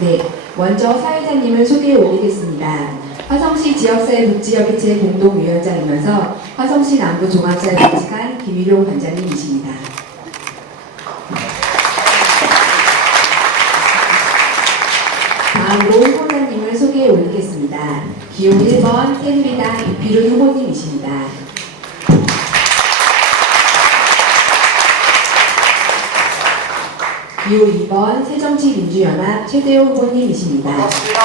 네, 먼저 사회자님을 소개해 올리겠습니다. 화성시 지역사회복지협의체 공동위원장이면서 화성시 남부종합사회복지관 김일용 관장님이십니다. 다음으로 후보자님을 소개해 올리겠습니다. 기호 1번 새누리당 이필훈 후보님이십니다. 기호 2번 새정치민주연합 최대호 후보님이십니다. 반갑습니다.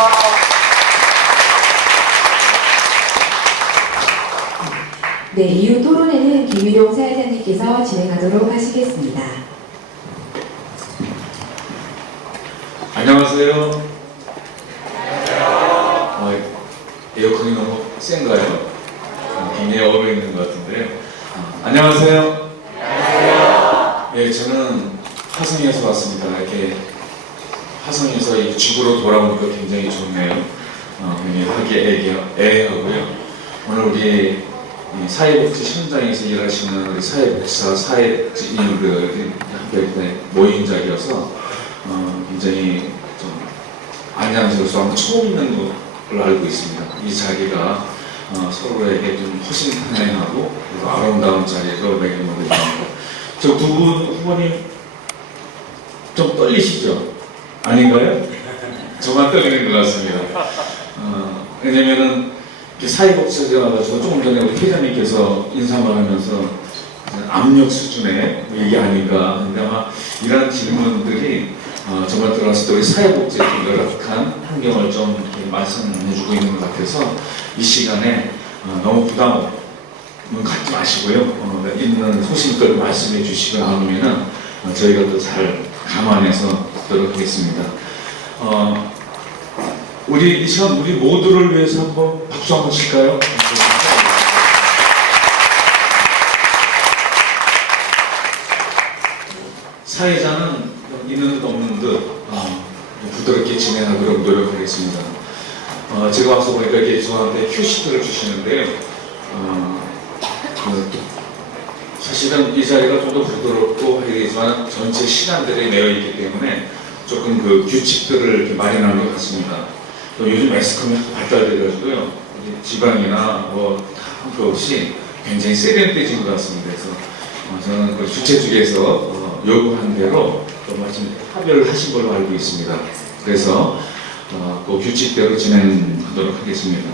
네, 이후 토론회는 김일용 사회자님께서 진행하도록 하시겠습니다. 안녕하세요. 에어컨이 너무 센가요? 굉장히 얼어 있는 것 같은데요. 안녕하세요. 네, 저는 화성에서 왔습니다. 이렇게 화성에서 이 지구로 돌아오니까 굉장히 좋네요. 굉장히 화기애애하고요. 오늘 우리 사회복지 현장에서 일하시는 우리 사회복지사, 사회복지인들이 함께 모인 자리여서 굉장히 좀 안양시로서 아마 처음 있는 걸로 알고 있습니다. 이 자리가 서로에게 좀 허심탄회하고 그리고 아름다운 자리로 매겨놓게 됩니다. 저 두 분 후보님 좀 떨리시죠? 아닌가요? 저만 떨리는 것 같습니다. 왜냐면은 사회복지사에 와가지고 조금 전에 우리 회장님께서 인사만 하면서 압력 수준의 얘기 아닌가 하는데 아마 이런 질문들이 정말 들어왔을 때 우리 사회복지의 열악한 환경을 좀 이렇게 말씀해주고 있는 것 같아서 이 시간에 너무 부담은 갖지 마시고요. 있는 소신껏 말씀해 주시고 나누면은 저희가 또 잘 감안해서 듣도록 하겠습니다. 우리 이 시간 우리 모두를 위해서 한번 박수 한번 칠까요? 사회자는 있는 듯 없는 듯 부드럽게 진행하도록 노력하겠습니다. 제가 와서 보니까 이렇게 저한테 큐시트를 주시는데요. 사실은 이 자리가 좀 더 부드럽고 하겠지만 전체 시간들이 내어 있기 때문에 조금 그 규칙들을 이렇게 마련한 것 같습니다. 또 요즘 매스컴이 발달돼가지고요. 지방이나 그 없이 굉장히 세련돼진 것 같습니다. 그래서 저는 그 주최 측에서 요구한 대로 또 마침 합의를 하신 걸로 알고 있습니다. 그래서 그 규칙대로 진행하도록 하겠습니다.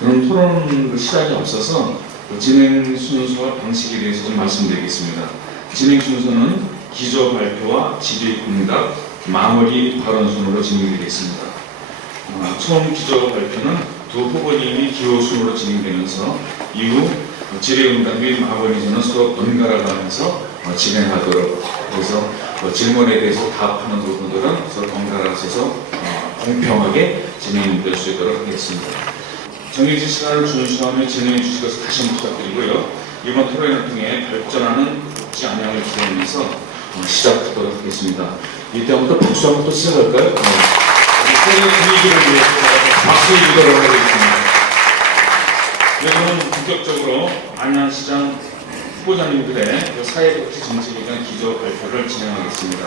그럼 토론 시간이 없어서 진행 순서와 방식에 대해서 좀 말씀드리겠습니다. 진행 순서는 기조 발표와 질의응답, 마무리 발언 순으로 진행되겠습니다. 처음 기조 발표는 두 후보님이 기호 순으로 진행되면서 이후 질의응답 및 마무리 순은 서로 번갈아 가면서 진행하도록, 그래서 질문에 대해서 답하는 부분들은 서로 번갈아서 공평하게 진행될 수 있도록 하겠습니다. 정해진 시간을 준수하며 진행해 주실 것을 다시 한번 부탁드리고요. 이번 토론을 통해 발전하는 복지 안양을 기대하면서 시작하도록 하겠습니다. 이때부터 박수 한번 또 시작할까요? 토론의 분위기를 위해서 박수 주도록 하겠습니다. 여러분 본격적으로 안양시장 후보자님들의 사회복지 정책에 기조 발표를 진행하겠습니다.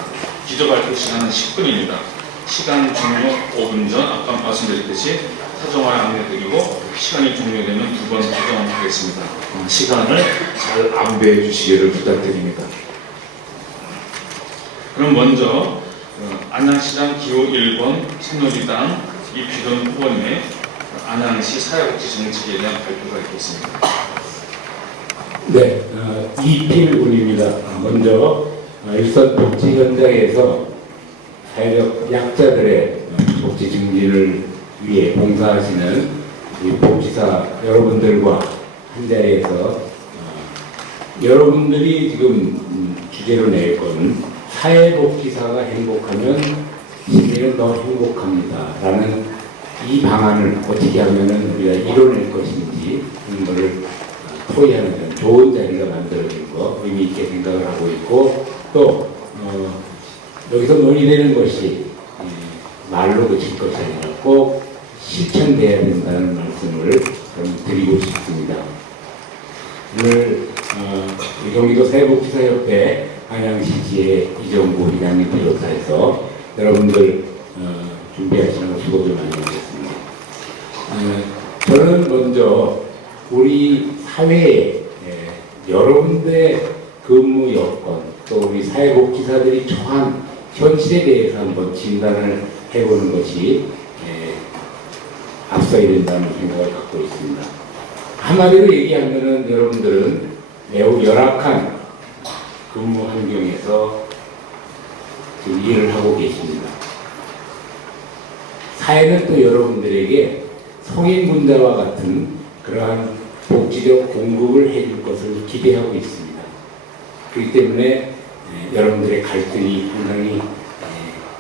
기조 발표 시간은 10분입니다. 시간 종료 5분 전 아까 말씀드렸듯이 사정화에 안내드리고 시간이 종료되면 두 번 수정하겠습니다. 시간을 잘 안배해 주시기를 부탁드립니다. 그럼 먼저 안양시장 기호 1번 새누리당 이필훈 후보님의 안양시 사회복지 정책에 대한 발표가 있겠습니다. 네, 이필훈입니다. 먼저 일선 복지 현장에서 사회적 약자들의 복지 증진을 위해 봉사하시는 이 복지사 여러분들과 한자리에서 여러분들이 지금 주제로 낼 건 사회복지사가 행복하면 시민은 더 행복합니다 라는 이 방안을 어떻게 하면 우리가 이뤄낼 것인지 하는 것을 토의하는 좋은 자리가 만들어진 거 의미 있게 생각을 하고 있고, 또 여기서 논의되는 것이 말로 그칠 것이 아니라 꼭 실천돼야 된다는 말씀을 좀 드리고 싶습니다. 오늘 우리 경기도 사회복지사협회 안양시지회 이정구 회장님 비롯해서 여러분들 준비하시느라 수고를 많이 하셨습니다. 저는 먼저 우리 사회에 여러분들의 근무 여건, 또 우리 사회복지사들이 처한 현실에 대해서 한번 진단을 해보는 것이 앞서야 된다는 생각을 갖고 있습니다. 한마디로 얘기하면은 여러분들은 매우 열악한 근무 환경에서 지금 일을 하고 계십니다. 사회는 또 여러분들에게 성인군자와 같은 그러한 복지적 공급을 해줄 것을 기대하고 있습니다. 그렇기 때문에 여러분들의 갈등이 상당히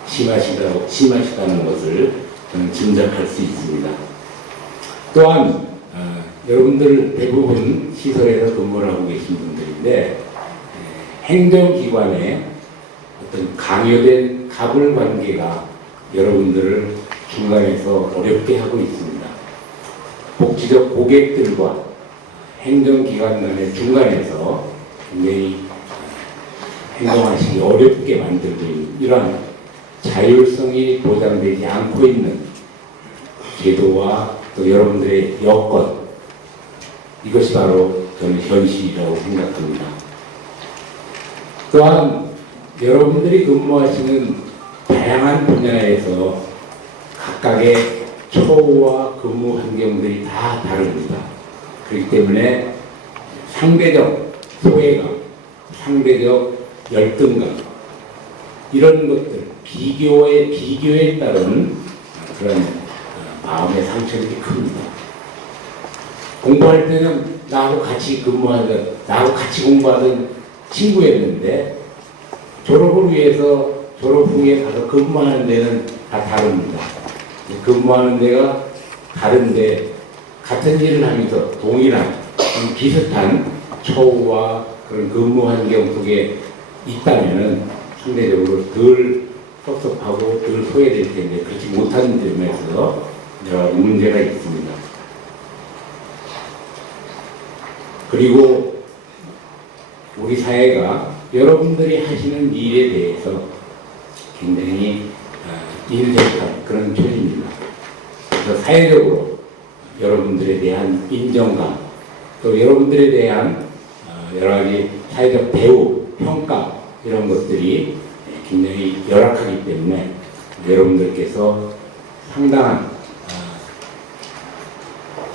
심하시다는 것을 저는 짐작할 수 있습니다. 또한 여러분들 대부분 시설에서 근무를 하고 계신 분들인데 행정기관의 어떤 강요된 갑을 관계가 여러분들을 중간에서 어렵게 하고 있습니다. 복지적 고객들과 행정기관 간의 중간에서 굉장히 행동하시기 어렵게 만들고 있는 이러한 자율성이 보장되지 않고 있는 제도와 또 여러분들의 여건, 이것이 바로 저는 현실이라고 생각합니다. 또한 여러분들이 근무하시는 다양한 분야에서 각각의 처우와 근무 환경들이 다 다릅니다. 그렇기 때문에 상대적 소외감, 상대적 열등감, 이런 것들, 비교에 따른 그런 마음의 상처들이 큽니다. 공부할 때는 나하고 같이 나하고 같이 공부하던 친구였는데 졸업을 위해서 졸업 후에 가서 근무하는 데는 다 다릅니다. 근무하는 데가 다른데 같은 일을 하면서 동일한 비슷한 처우와 그런 근무 환경 속에 있다면은 상대적으로 덜 섭섭하고 덜 소외될 텐데 그렇지 못하는 점에서 여러 가지 문제가 있습니다. 그리고 우리 사회가 여러분들이 하시는 일에 대해서 굉장히 인색한 그런 편입니다. 그래서 사회적으로 여러분들에 대한 인정감, 또 여러분들에 대한 여러 가지 사회적 대우, 평가 이런 것들이 굉장히 열악하기 때문에 여러분들께서 상당한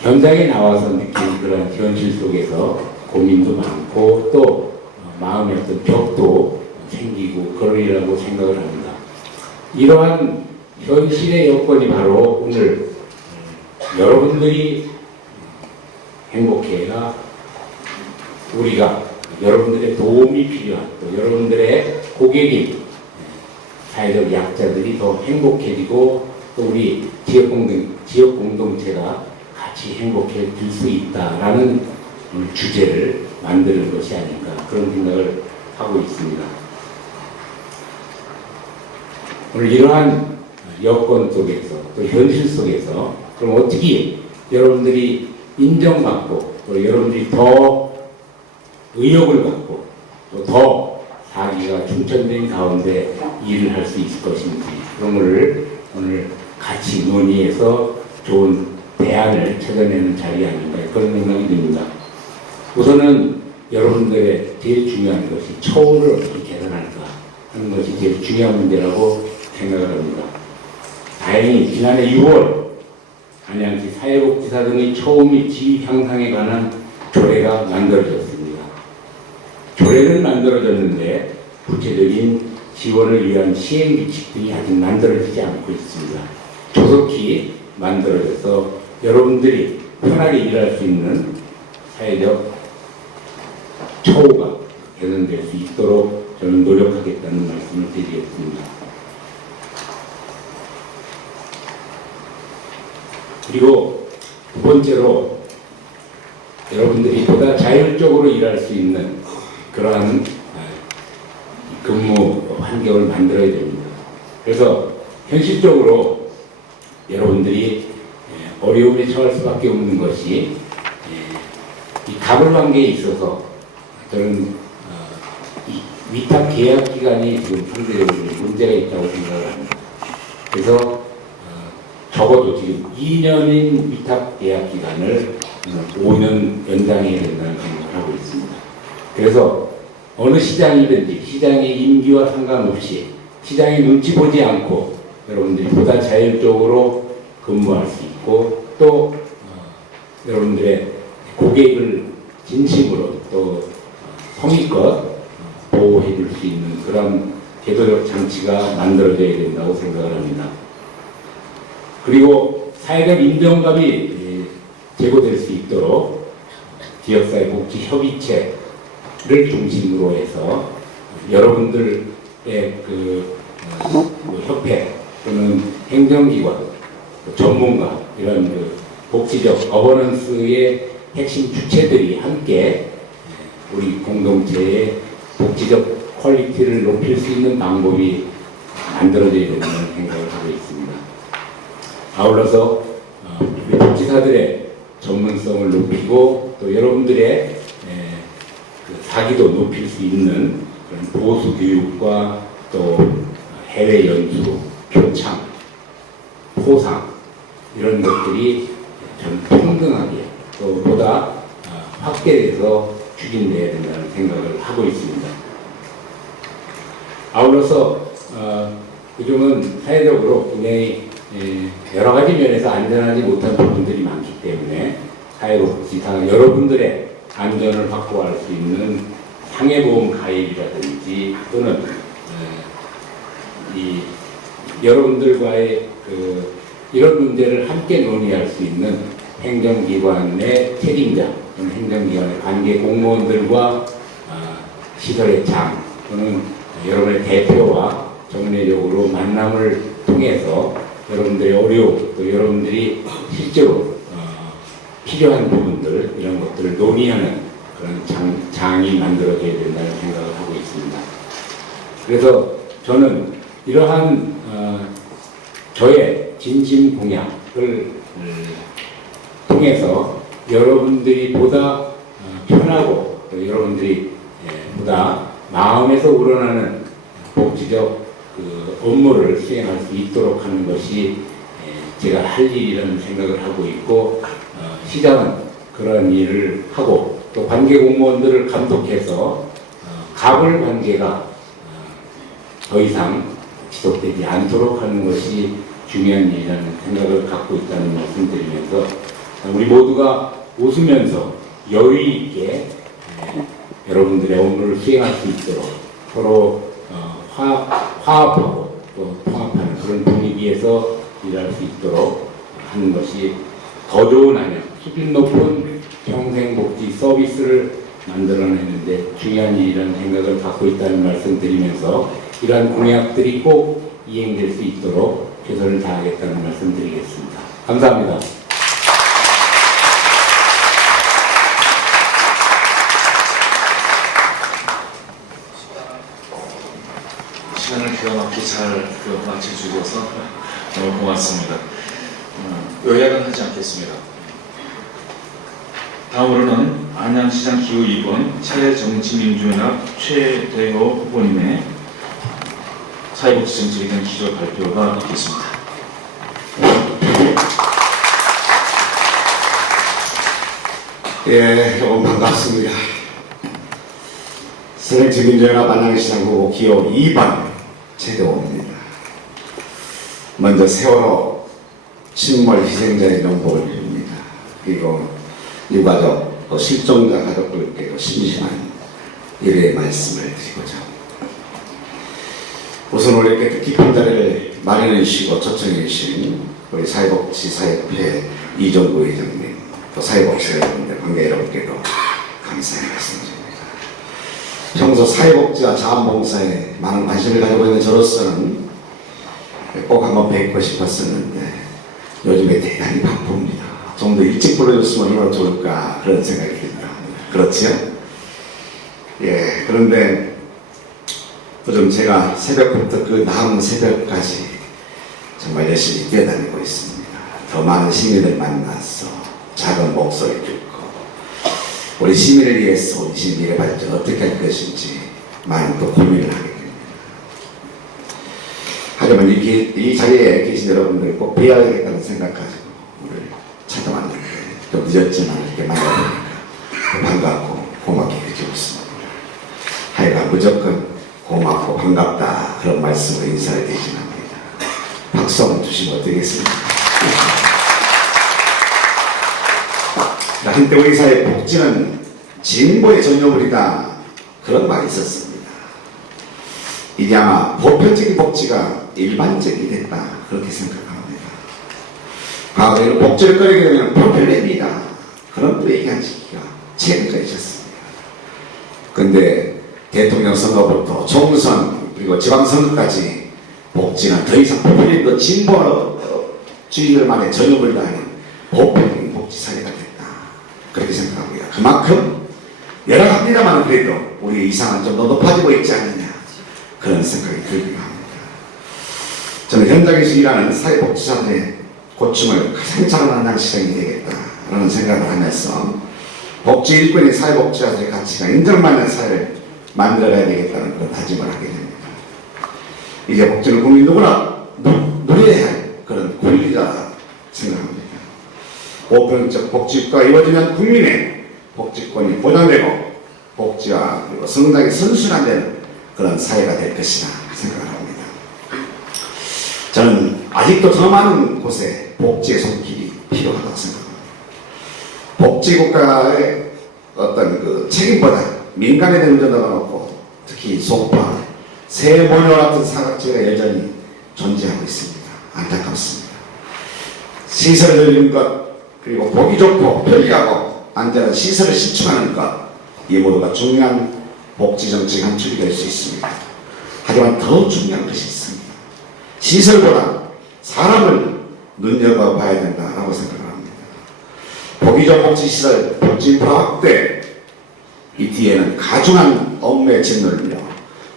현장에 나와서 느끼는 그런 현실 속에서 고민도 많고 또 마음의 어떤 벽도 생기고 그러리라고 생각을 합니다. 이러한 현실의 여건이 바로 오늘 여러분들이 행복해야 우리가 여러분들의 도움이 필요한 또 여러분들의 고객인 사회적 약자들이 더 행복해지고 또 우리 지역 공동체가 같이 행복해질 수 있다라는 주제를 만드는 것이 아닌가 그런 생각을 하고 있습니다. 오늘 이러한 여건 속에서 또 현실 속에서 그럼 어떻게 여러분들이 인정받고 또 여러분들이 더 의욕을 갖고 또 더 사기가 충천된 가운데 일을 할 수 있을 것인지 그런 것을 오늘 같이 논의해서 좋은 대안을 찾아내는 자리 아닌가 그런 생각이 듭니다. 우선은 여러분들의 제일 중요한 것이 처우를 어떻게 개선할까 하는 것이 제일 중요한 문제라고 생각을 합니다. 다행히 지난해 6월 안양시 사회복지사 등의 처우 및 지위 향상에 관한 조례가 만들어졌습니다. 조례는 만들어졌는데 구체적인 지원을 위한 시행 규칙 등이 아직 만들어지지 않고 있습니다. 조속히 만들어져서 여러분들이 편하게 일할 수 있는 사회적 처우가 개선될 수 있도록 저는 노력하겠다는 말씀을 드리겠습니다. 그리고 두 번째로 여러분들이 보다 자율적으로 일할 수 있는 그러한 근무 환경을 만들어야 됩니다. 그래서 현실적으로 여러분들이 어려움에 처할 수밖에 없는 것이 이 갑을 관계에 있어서 저는 이 위탁 계약 기간이 지금 상대적으로 문제가 있다고 생각을 합니다. 그래서 적어도 지금 2년인 위탁 계약 기간을 5년 연장해야 된다는 생각을 하고 있습니다. 그래서 어느 시장이든지 시장의 임기와 상관없이 시장의 눈치 보지 않고 여러분들이 보다 자율적으로 근무할 수 있고 또 여러분들의 고객을 진심으로 또 성의껏 보호해 줄 수 있는 그런 제도적 장치가 만들어져야 된다고 생각을 합니다. 그리고 사회적 인정감이 제고될 수 있도록 지역사회 복지 협의체를 중심으로 해서 여러분들의 그 협회 또는 행정기관, 전문가 이런 그 복지적 거버넌스의 핵심 주체들이 함께 우리 공동체의 복지적 퀄리티를 높일 수 있는 방법이 만들어져야 된다는 생각을 하고 있습니다. 아울러서 우리 복지사들의 전문성을 높이고 또 여러분들의 그 사기도 높일 수 있는 그런 보수 교육과 또 해외 연수, 표창, 포상 이런 것들이 좀 평등하게 또 보다 확대돼서 추진돼야 된다는 생각을 하고 있습니다. 아울러서 요즘은 사회적으로 굉장히 여러 가지 면에서 안전하지 못한 부분들이 많기 때문에 사회복지사 여러분들의 안전을 확보할 수 있는 상해보험 가입이라든지 또는 이 여러분들과의 이런 문제를 함께 논의할 수 있는 행정기관의 책임자 또는 행정기관의 관계 공무원들과 시설의 장 또는 여러분의 대표와 정례적으로 만남을 통해서 여러분들의 어려움 또 여러분들이 실제로 필요한 부분들 이런 것들을 논의하는 그런 장이 만들어져야 된다는 생각을 하고 있습니다. 그래서 저는 이러한 저의 진심 공약을 통해서 여러분들이 보다 편하고 또 여러분들이 보다 마음에서 우러나는 복지적 그 업무를 수행할 수 있도록 하는 것이 제가 할 일이라는 생각을 하고 있고 시장은 그런 일을 하고 또 관계 공무원들을 감독해서 갑을 관계가 더 이상 지속되지 않도록 하는 것이 중요한 일이라는 생각을 갖고 있다는 말씀 드리면서 우리 모두가 웃으면서 여유 있게 여러분들의 업무를 수행할 수 있도록 서로 화합하고 또 통합하는 그런 분위기에서 일할 수 있도록 하는 것이 더 좋은 안녕, 수준 높은 평생복지 서비스를 만들어내는데 중요한 일이라는 생각을 갖고 있다는 말씀 드리면서 이러한 공약들이 꼭 이행될 수 있도록 최선을 다하겠다는 말씀 드리겠습니다. 감사합니다. 시간을 기가 막히게 잘 맞춰주셔서 너무 고맙습니다. 요약은 하지 않겠습니다. 다음으로는 안양시장 기호 2번 차례정치민주연합 최대호 후보님의 사회복지정책에 대한 기조 발표가 있겠습니다. 예, 여러분 반갑습니다. 새정치민주연합 안양시장 후보 기호 2번 최대호입니다. 먼저 세월호 침몰 희생자의 명복을 빕니다. 그리고 유가족 또 실종자 가족들께도 심심한 일의 말씀을 드리고자 합니다. 우선 우리 이렇게 깊은 자리를 마련해 주시고 초청해 주신 우리 사회복지사협회 이종구 회장님 또 사회복지사 여러분들 관계 여러분께도 감사의 말씀드립니다. 평소 사회복지와 자원봉사에 많은 관심을 가지고 있는 저로서는 꼭 한번 뵙고 싶었었는데 요즘에 대단히 바쁩니다. 좀 더 일찍 불러줬으면 얼마나 좋을까 그런 생각이 듭니다. 그렇지요? 예, 그런데 요즘 제가 새벽부터 그 다음 새벽까지 정말 열심히 뛰어다니고 있습니다. 더 많은 시민을 만나서 작은 목소리 듣고 우리 시민을 위해서 우리 시민 미래 발전 어떻게 할 것인지 많은 또 고민을 하게 됩니다. 하지만 이 자리에 계신 여러분들 꼭 뵈야 되겠다는 생각 가지고 오늘 찾아왔는데 좀 늦었지만 이렇게 만나보니까 반갑고 고맙게 느끼고 있습니다. 하여간 무조건 고맙고 반갑다 그런 말씀으로 인사를 드리랍니다. 박수 한번 주시면 어떻겠습니까? 한때 우리 사회 복지는 진보의 전유물이다 그런 말이 있었습니다. 이제 아마 보편적인 복지가 일반적이 됐다 그렇게 생각합니다. 과거에는 복지를 꺼리게 되면 보편입니다 그런 또 얘기한 시기가 최근까지 있었습니다. 근데 대통령 선거부터 총선 그리고 지방선거까지 복지는 더 이상 보편적인 진보주의들만의 전유물이 아닌 보편적인 복지 사회가 됐다 그렇게 생각합니다. 그만큼 열악합니다만 그래도 우리의 이상은 좀 더 높아지고 있지 않느냐 그런 생각이 들기도 합니다. 저는 현장에서 일하는 사회복지사들의 고충을 가장 자라나는 시장이 되겠다라는 생각을 하면서 복지 일꾼인 사회복지사들의 가치가 인정받는 사회를 만들어야 되겠다는 그런 다짐을 하게 됩니다. 이제 복지는 국민 누구나 누려야 할 그런 권리다 생각합니다. 보편적 복지가 이루어지면 국민의 복지권이 보장되고 복지와 그리고 성장이 선순환되는 그런 사회가 될 것이라 생각을 합니다. 저는 아직도 더 많은 곳에 복지의 손길이 필요하다고 생각합니다. 복지국가의 어떤 그 책임보다 민간에 대한 의존도가 높고 특히 소파, 세모녀 같은 사각지대가 여전히 존재하고 있습니다. 안타깝습니다. 시설을 늘리는 것 그리고 보기 좋고 편리하고 안전한 시설을 신축하는 것 이 모두가 중요한 복지정책 한 축이 될 수 있습니다. 하지만 더 중요한 것이 있습니다. 시설보다 사람을 눈여겨봐야 된다라고 생각을 합니다. 보기 좋은 복지시설, 복지인프라 확대 이 뒤에는 가중한 업무에 짓눌려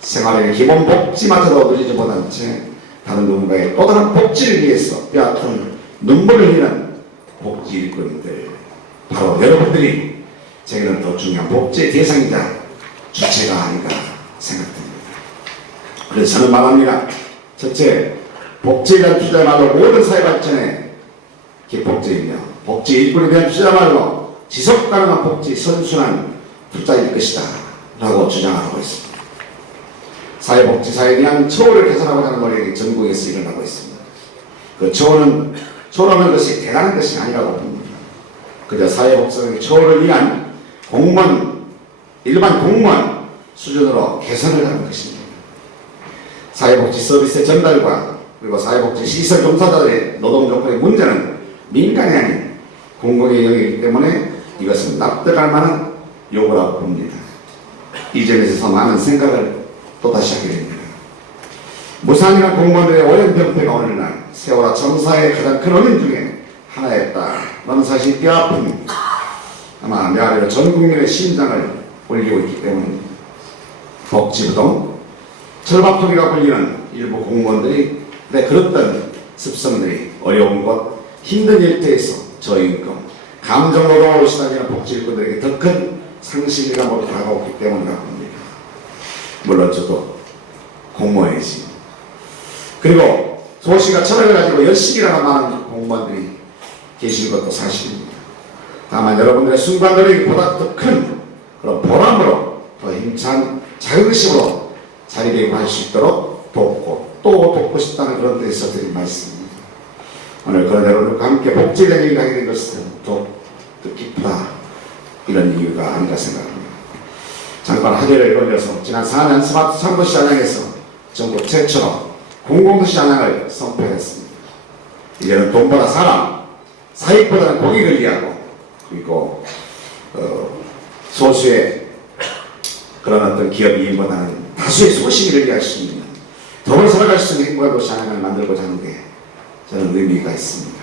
생활의 기본 복지마저도 누리지 못한 채 다른 누군가의 또 다른 복지를 위해서 뼈아픈 눈물을 흘리는 복지 일꾼들 바로 여러분들이 저희는 더 중요한 복지의 대상이자 주체가 아닌가 생각됩니다. 그래서 저는 말합니다. 첫째, 복지에 대한 투자야말로 모든 사회 발전의 기폭제이며 복지 일꾼에 대한 투자야말로 지속 가능한 복지 선순환 투자일 것이다 라고 주장하고 있습니다. 사회복지사에 대한 처우를 개선하고자 하는 노력이 전국에서 일어나고 있습니다. 그 처우라는 것이 대단한 것이 아니라고 봅니다. 그저 사회복지사의 처우를 위한 일반 공무원 수준으로 개선을 하는 것입니다. 사회복지 서비스의 전달과 그리고 사회복지 시설 종사자들의 노동 조건의 문제는 민간이 아닌 공공의 영역이기 때문에 이것은 납득할 만한 요구라고 봅니다. 이 점에서 많은 생각을 또다시 하게 됩니다. 무상이란 공무원들의 오랜 병폐가 오늘날 세월화 청사의 가장 큰 원인 중에 하나였다라는 사실이 뼈아픕니다. 아마 메아리로 전 국민의 심장을 울리고 있기 때문입니다. 복지부동, 철밥통이라 불리는 일부 공무원들이 그랬던 습성들이 어려운 것, 힘든 일터에서 저임금, 감정노동으로 시달리는 복지일꾼들에게 더 큰 상실이가 모두 다가오기 때문이라고 합니다. 물론 저도 공무원이지. 그리고 소신과 철학을 가지고 열심히 일하는 많은 공무원들이 계시는 것도 사실입니다. 다만 여러분들의 순간 노력보다 더 큰 그런 보람으로 더 힘찬 자긍심으로 자리대응할 수 있도록 돕고 또 돕고 싶다는 그런 뜻에서 드린 말씀입니다. 오늘 그런 여러분들과 함께 복지에 대한 얘기를 하게 된 것은 더 기쁘다 이런 이유가 아닌가 생각합니다. 잠깐 하루를 걸려서 지난 4년 스마트 참도시 안양에서 전국 최초로 공공도시 안양을 선포했습니다. 이제는 돈보다 사람, 사익보다는 공익을 위하고 그리고 소수의 그런 어떤 기업 이익보다는 다수의 소시민을 위할 수 있는 더불어 살아갈 수 있는 행복한 도시 안양을 만들고자 하는 게 저는 의미가 있습니다.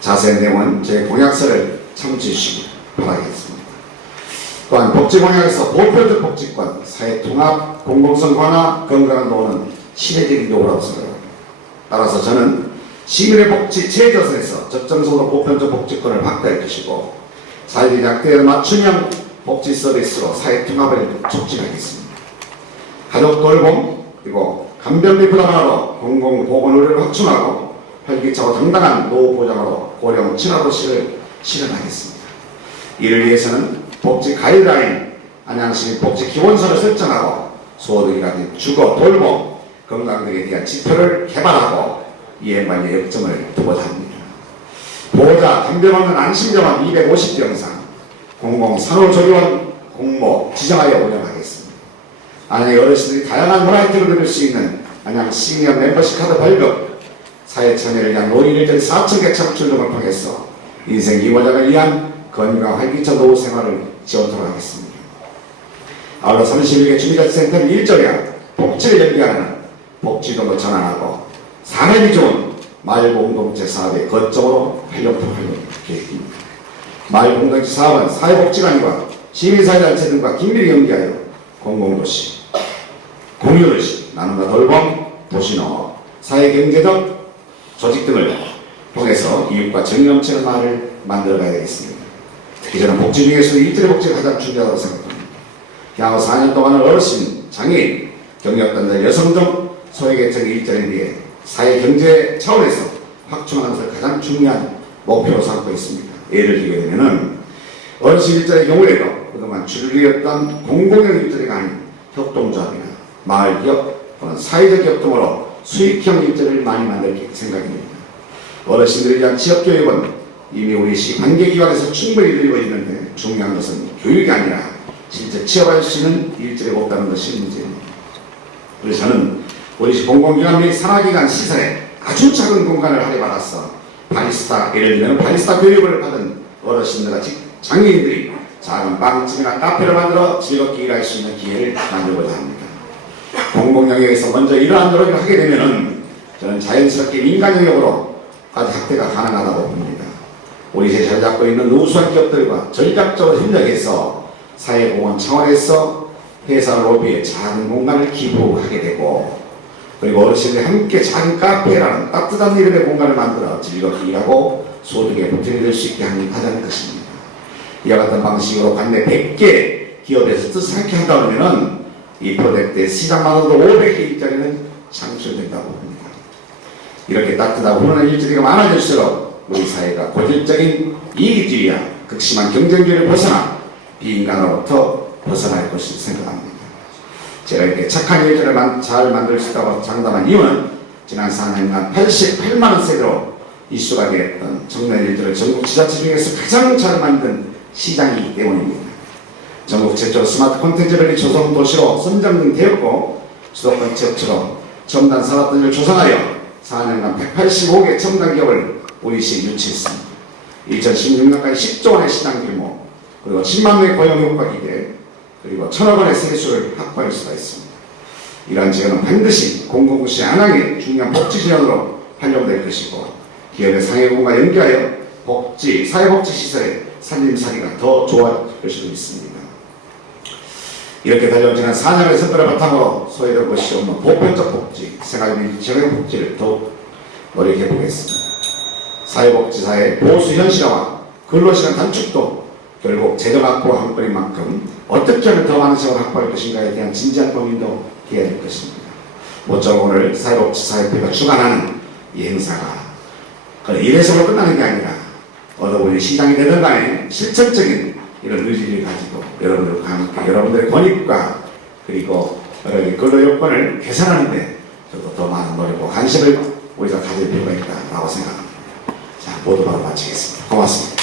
자세한 내용은 제 공약서를 참조해 주시기 바라겠습니다. 또한 복지공약에서 보편적 복지권, 사회통합, 공공성 완화, 건강한 노후는 시대적인 요구라고 생각합니다. 따라서 저는 시민의 복지 최저선에서 적정적으로 보편적 복지권을 확대할 것이고 사회적 약대에 맞춤형 복지 서비스로 사회통합을 촉진하겠습니다. 가족 돌봄 그리고 간병비 부담하로 공공보건 의료를 확충하고 활기차고 당당한 노후 보장으로 고령 친화도시를 실현하겠습니다. 이를 위해서는 복지 가이드라인, 안양시 복지 기본서를 설정하고 소득이 가진 주거, 돌봄, 건강 등에 대한 지표를 개발하고 이행관리에 역점을 두고자 합니다. 보호자 간병 없는 안심병원 250병상, 공공산후조리원 공모 지정하여 운영하겠습니다. 안양의 어르신들이 다양한 문화 혜택을 누릴 수 있는 안양 시니어 멤버십 카드 발급, 사회 참여를 위한 노인일자리 4,000개 창출 등을 통해서 인생 이원장을 위한 건강 활기차 노후 생활을 지원토록 하겠습니다. 아울러 31개 주민자치센터를 일정량 복지를 연계하는 복지동을 전환하고 사람이 좋은 마을공동체 사업의 거점으로 활용토록 할 계획입니다. 마을공동체 사업은 사회복지관과 시민사회단체 등과 긴밀히 연계하여 공공도시, 공유도시, 나눔과 돌봄, 도시농업, 사회경제적 조직 등을 통해서 이웃과 정이 넘치는 마을을 만들어가야 되겠습니다. 특히 저는 복지 중에서도 일자리 복지가 가장 중요하다고 생각합니다. 향후 4년 동안은 어르신, 장애인, 경력단절, 여성 등 소외계층의 일자리에 대해 사회경제 차원에서 확충하는 것을 가장 중요한 목표로 삼고 있습니다. 예를 들게 되면은 어르신 일자리의 경우에도 그동안 주류였던 공공형 일자리가 아닌 협동조합이나 마을기업 또는 사회적 협동으로 수익형 일자리를 많이 만들 생각입니다. 어르신들에 대한 지역교육은 이미 우리 시 관계기관에서 충분히 이루어지고 있는데 중요한 것은 교육이 아니라 실제 취업할 수 있는 일자리가 없다는 것이 문제입니다. 그래서 저는 우리 시 공공기관 및 산하기관 시설에 아주 작은 공간을 할애받아서 바리스타, 예를 들면 바리스타 교육을 받은 어르신들과 장애인들이 작은 빵집이나 카페를 만들어 즐겁게 일할 수 있는 기회를 만들고자 합니다. 공공 영역에서 먼저 이러한 노력을 하게 되면은 저는 자연스럽게 민간 영역으로까지 확대가 가능하다고 봅니다. 우리 제 자리 잡고 있는 우수한 기업들과 전략적으로 협력해서 사회공헌 차원에서 회사 로비에 작은 공간을 기부하게 되고, 그리고 어르신들이 함께 작은 카페라는 따뜻한 이름의 공간을 만들어 즐겁게 일하고 소득에 보탬이 될 수 있게 하는 것입니다. 이와 같은 방식으로 관내 100개 기업에서 뜻하게 한다 그러면은 이 프로젝트의 시장만으로도 500개 일자리는 창출된다고 봅니다. 이렇게 따뜻하고 훈훈한 일자리가 많아질수록 우리 사회가 고질적인 이기주의와 극심한 경쟁주의를 벗어나 비인간으로부터 벗어날 것을 생각합니다. 제가 이렇게 착한 일자리를 잘 만들 수 있다고 장담한 이유는 지난 4년간 88만 원 세대로 이슈가 되었던 청년 일자리를 전국 지자체 중에서 가장 잘 만든 시장이기 때문입니다. 전국 최초로 스마트 콘텐츠를 조성 도시로 선정되었고 수도권 최초로 첨단 산업단지를 조성하여 4년간 185개 첨단 기업을 우리 시에 유치했습니다. 2016년까지 10조 원의 시장 규모, 그리고 10만 명의 고용 효과 기대, 그리고 1,000억 원의 세수를 확보할 수가 있습니다. 이러한 지원은 반드시 공공도시 안양의 중요한 복지 지원으로 활용될 것이고 기업의 상해공과 연계하여 복지, 사회복지 시설의 살림살이가 더 좋아질 것으로 믿습니다. 이렇게 달려지는 4년의 선별을 바탕으로 소외될 것이 없는 보편적 복지, 생활비 지원의 복지를 더욱 노력해 보겠습니다. 사회복지사의 보수 현실화와 근로시간 단축도 결국 재정 확보와 한 번인 만큼 어떻게 하면 더 많은 시간을 확보할 것인가에 대한 진지한 고민도 해야 될 것입니다. 모쪼록 오늘 사회복지사협회가 주관하는 이 행사가 이래서로 끝나는 게 아니라 어느 분이 시장이 되든 간에 실천적인 이런 의지를 가지고 여러분들과 함께 여러분들의 권익과 그리고 여러분의 근로 요건을 개선하는데 저도 더 많은 노력과 관심을 우리가 가질 필요가 있다고 생각합니다. 자, 모두 바로 마치겠습니다. 고맙습니다.